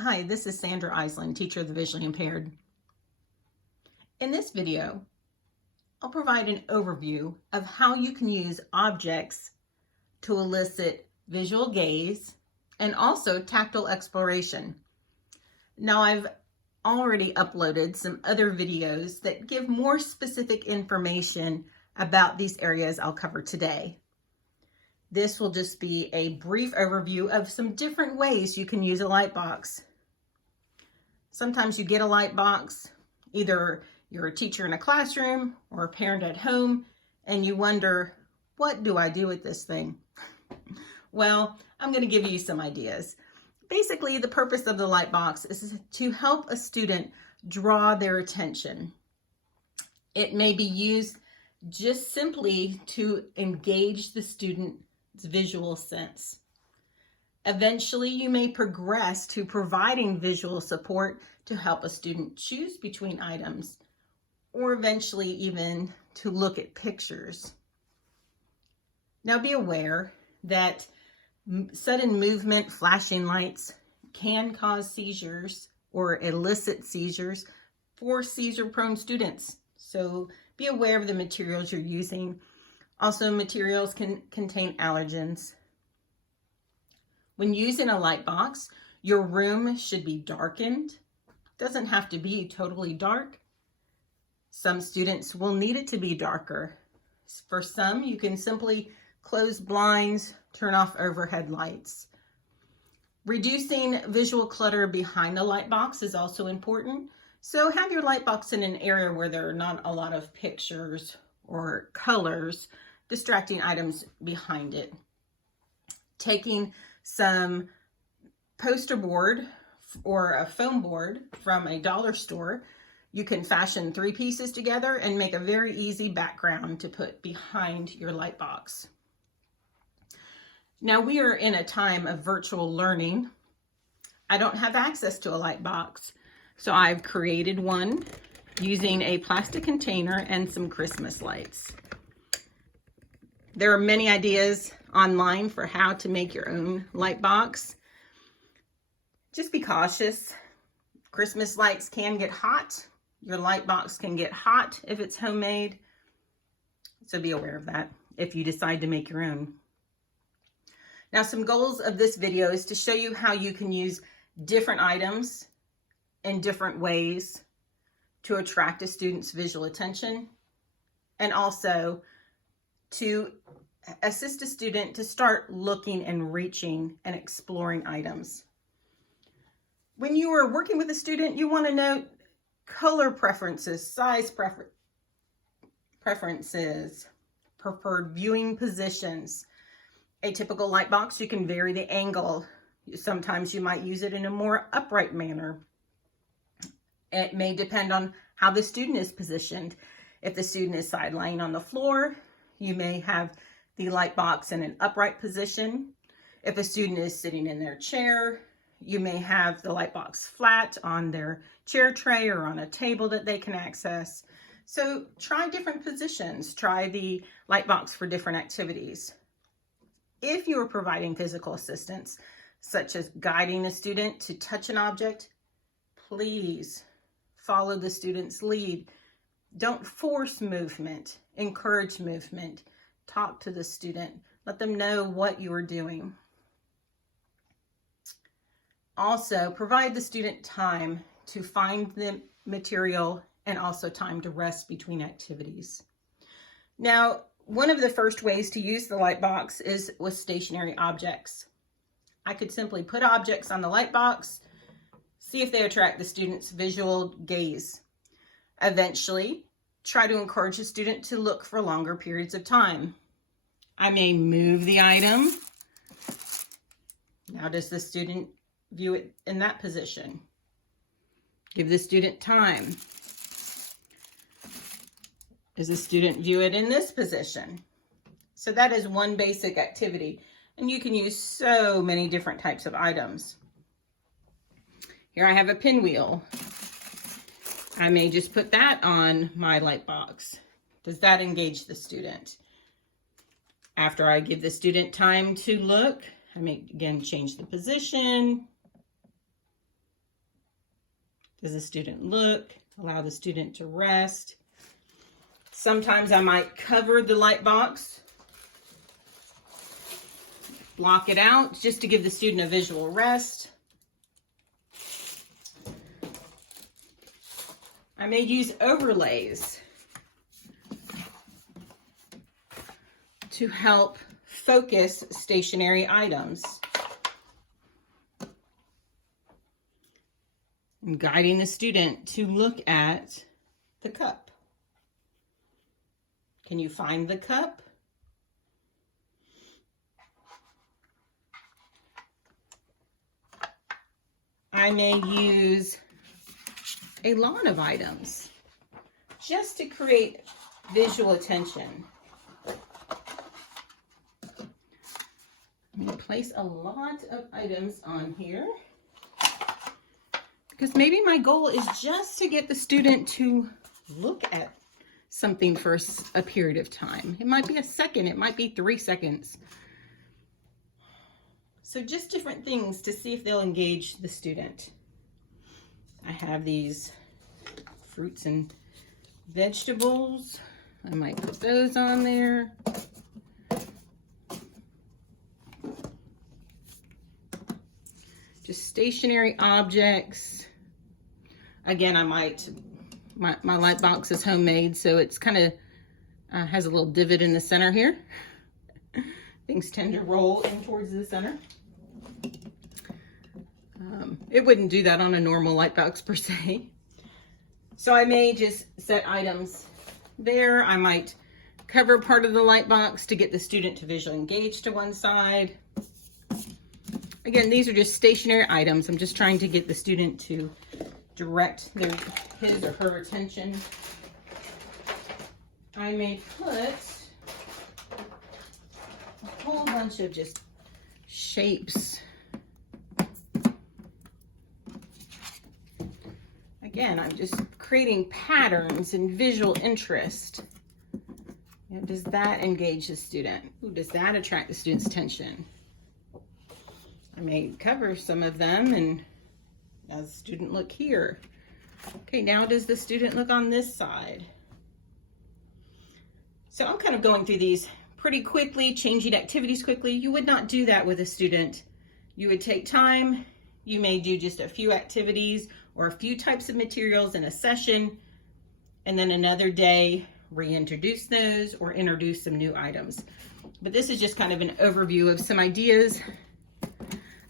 Hi, this is Sandra Island, teacher of the visually impaired. In this video, I'll provide an overview of how you can use objects to elicit visual gaze and also tactile exploration. Now, I've already uploaded some other videos that give more specific information about these areas I'll cover today. This will just be a brief overview of some different ways you can use a light box. Sometimes you get a light box, either you're a teacher in a classroom or a parent at home, and you wonder, what do I do with this thing? Well, I'm going to give you some ideas. Basically, the purpose of the light box is to help a student draw their attention. It may be used just simply to engage the student's visual sense. Eventually, you may progress to providing visual support to help a student choose between items, or eventually even to look at pictures. Now, be aware that sudden movement, flashing lights can cause seizures or elicit seizures for seizure-prone students. So be aware of the materials you're using. Also, materials can contain allergens. When using a light box, your room should be darkened. It doesn't have to be totally dark. Some students will need it to be darker. For some, you can simply close blinds, turn off overhead lights. Reducing visual clutter behind the light box is also important. So have your light box in an area where there are not a lot of pictures or colors distracting items behind it. Taking some poster board or a foam board from a dollar store, you can fashion 3 pieces together and make a very easy background to put behind your light box. Now, we are in a time of virtual learning. I don't have access to a light box, so I've created one using a plastic container and some Christmas lights. There are many ideas online for how to make your own light box. Just be cautious. Christmas lights can get hot. Your light box can get hot if it's homemade. So be aware of that if you decide to make your own. Now, some goals of this video is to show you how you can use different items in different ways to attract a student's visual attention, and also to assist a student to start looking and reaching and exploring items. When you are working with a student, you want to note color preferences, size preferences, preferred viewing positions. A typical light box, you can vary the angle. Sometimes you might use it in a more upright manner. It may depend on how the student is positioned. If the student is side lying on the floor, you may have the light box in an upright position. If a student is sitting in their chair, you may have the light box flat on their chair tray or on a table that they can access. So try different positions. Try the light box for different activities. If you are providing physical assistance, such as guiding a student to touch an object, please follow the student's lead. Don't force movement, encourage movement. Talk to the student. Let them know what you are doing. Also, provide the student time to find the material and also time to rest between activities. Now, one of the first ways to use the light box is with stationary objects. I could simply put objects on the light box, see if they attract the student's visual gaze. Eventually, try to encourage the student to look for longer periods of time. I may move the item. Now, does the student view it in that position? Give the student time. Does the student view it in this position? So that is one basic activity, and you can use so many different types of items. Here I have a pinwheel. I may just put that on my light box. Does that engage the student? After I give the student time to look, I may again change the position. Does the student look? Allow the student to rest. Sometimes I might cover the light box, block it out just to give the student a visual rest. I may use overlays to help focus stationary items. And guiding the student to look at the cup. Can you find the cup? I may use a lawn of items just to create visual attention. I'm going to place a lot of items on here because maybe my goal is just to get the student to look at something for a period of time. It might be a second, it might be 3 seconds. So just different things to see if they'll engage the student. I have these fruits and vegetables. I might put those on there. Just stationary objects. Again, I might, my light box is homemade, so it's kind of has a little divot in the center here. Things tend to roll in towards the center. It wouldn't do that on a normal light box per se. So I may just set items there. I might cover part of the light box to get the student to visually engage to one side. Again, these are just stationary items. I'm just trying to get the student to direct his or her attention. I may put a whole bunch of just shapes. Again, I'm just creating patterns and visual interest. You know, does that engage the student? Ooh, does that attract the student's attention? I may cover some of them and as the student look here. Okay, now does the student look on this side? So I'm kind of going through these pretty quickly, changing activities quickly. You would not do that with a student. You would take time. You may do just a few activities or a few types of materials in a session, and then another day reintroduce those or introduce some new items. But this is just kind of an overview of some ideas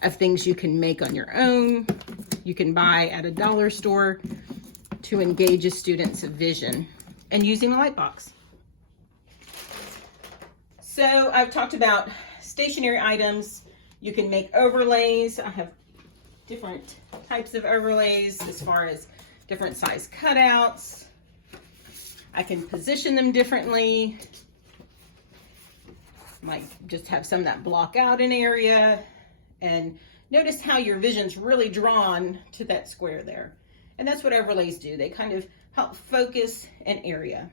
of things you can make on your own, you can buy at a dollar store to engage a student's vision, and using a light box. So I've talked about stationary items. You can make overlays. I have different types of overlays as far as different size cutouts. I can position them differently. Might just have some that block out an area. And notice how your vision's really drawn to that square there. And that's what overlays do. They kind of help focus an area.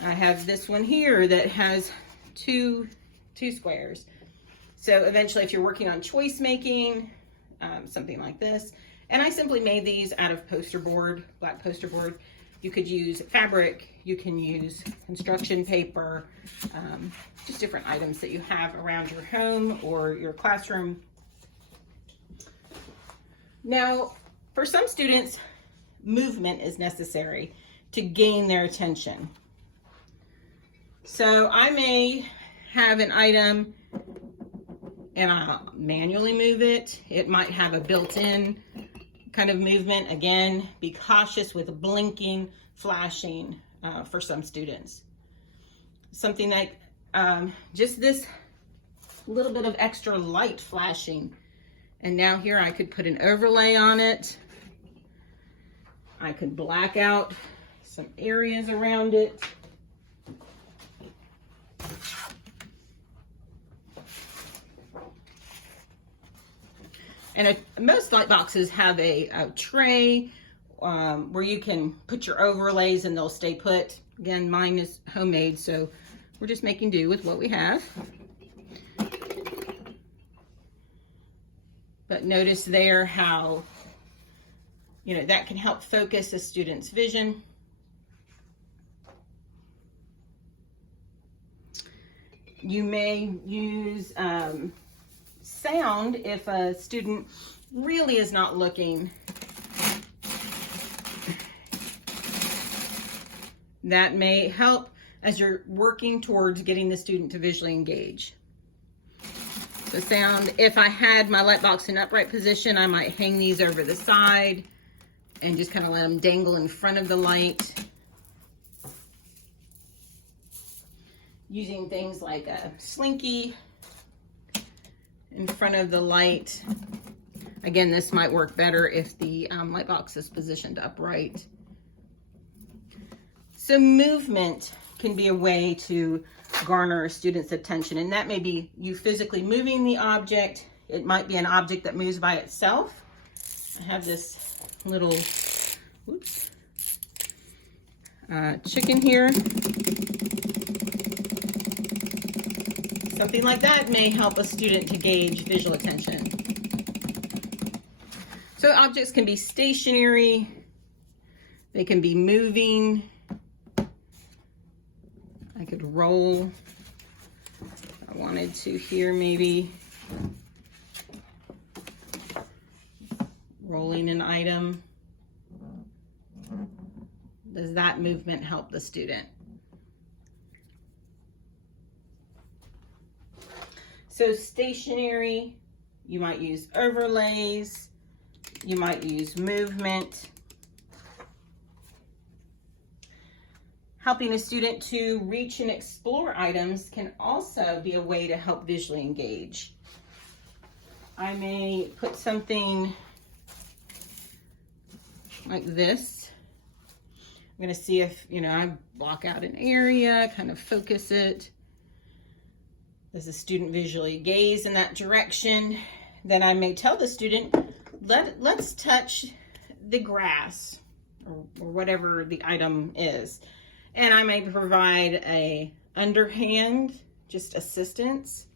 I have this one here that has two squares. So eventually if you're working on choice making, something like this, and I simply made these out of poster board, black poster board. You could use fabric, you can use construction paper, just different items that you have around your home or your classroom. Now, for some students, movement is necessary to gain their attention. So I may have an item and I'll manually move it. It might have a built-in kind of movement. Again, be cautious with blinking, flashing for some students. Something like just this little bit of extra light flashing. And now here I could put an overlay on it. I could black out some areas around it. And most light boxes have a tray where you can put your overlays and they'll stay put. Again, mine is homemade, so we're just making do with what we have. But notice there how that can help focus a student's vision. You may use sound if a student really is not looking. That may help as you're working towards getting the student to visually engage. So sound, if I had my light box in upright position, I might hang these over the side and just kind of let them dangle in front of the light. Using things like a slinky in front of the light. Again, this might work better if the light box is positioned upright. So movement can be a way to garner a student's attention, and that may be you physically moving the object. It might be an object that moves by itself. I have this little chicken here. Something like that may help a student to gauge visual attention. So objects can be stationary, they can be moving. I could roll if I wanted to here, maybe rolling an item. Does that movement help the student? So stationary, you might use overlays, you might use movement. Helping a student to reach and explore items can also be a way to help visually engage. I may put something like this. I'm going to see if, I block out an area, kind of focus it. Does the student visually gaze in that direction? Then I may tell the student, let's touch the grass or whatever the item is. And I may provide a underhand, just assistance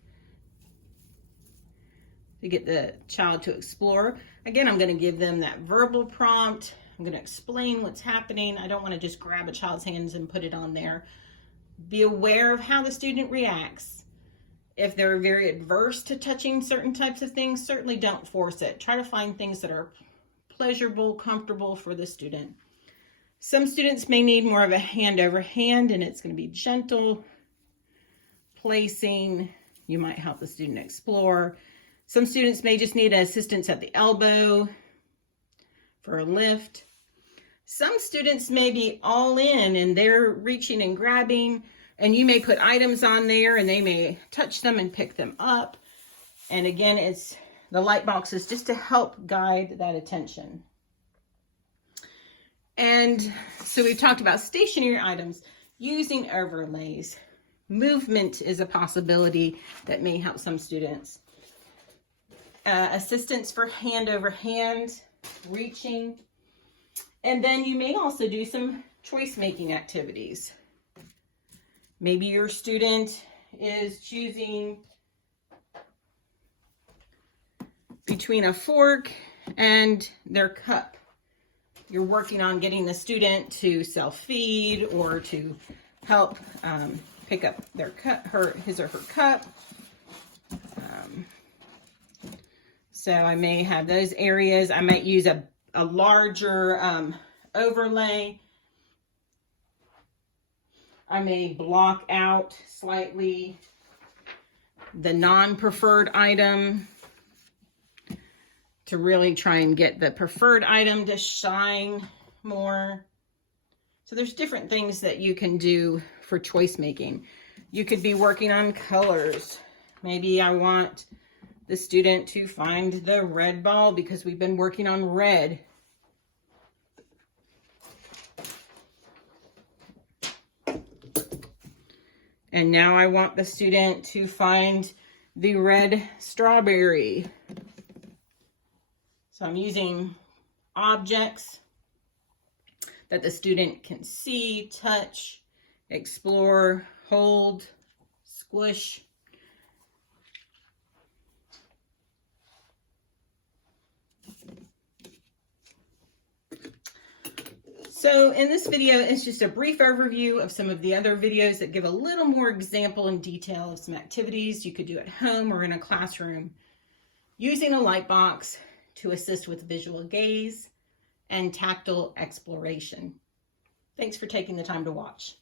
to get the child to explore. Again, I'm going to give them that verbal prompt. I'm going to explain what's happening. I don't want to just grab a child's hands and put it on there. Be aware of how the student reacts. If they're very adverse to touching certain types of things, certainly don't force it. Try to find things that are pleasurable, comfortable for the student. Some students may need more of a hand over hand, and it's going to be gentle placing. You might help the student explore. Some students may just need assistance at the elbow for a lift. Some students may be all in and they're reaching and grabbing, and you may put items on there and they may touch them and pick them up. And again, it's the light boxes just to help guide that attention. And so we've talked about stationary items, using overlays. Movement is a possibility that may help some students. Assistance for hand over hand, reaching. And then you may also do some choice-making activities. Maybe your student is choosing between a fork and their cup. You're working on getting the student to self-feed or to help pick up their cup, his or her cup. So I may have those areas. I might use a larger overlay. I may block out slightly the non-preferred item to really try and get the preferred item to shine more. So there's different things that you can do for choice making. You could be working on colors. Maybe I want the student to find the red ball because we've been working on red. And now I want the student to find the red strawberry. So I'm using objects that the student can see, touch, explore, hold, squish. So in this video, it's just a brief overview of some of the other videos that give a little more example and detail of some activities you could do at home or in a classroom using a light box to assist with visual gaze and tactile exploration. Thanks for taking the time to watch.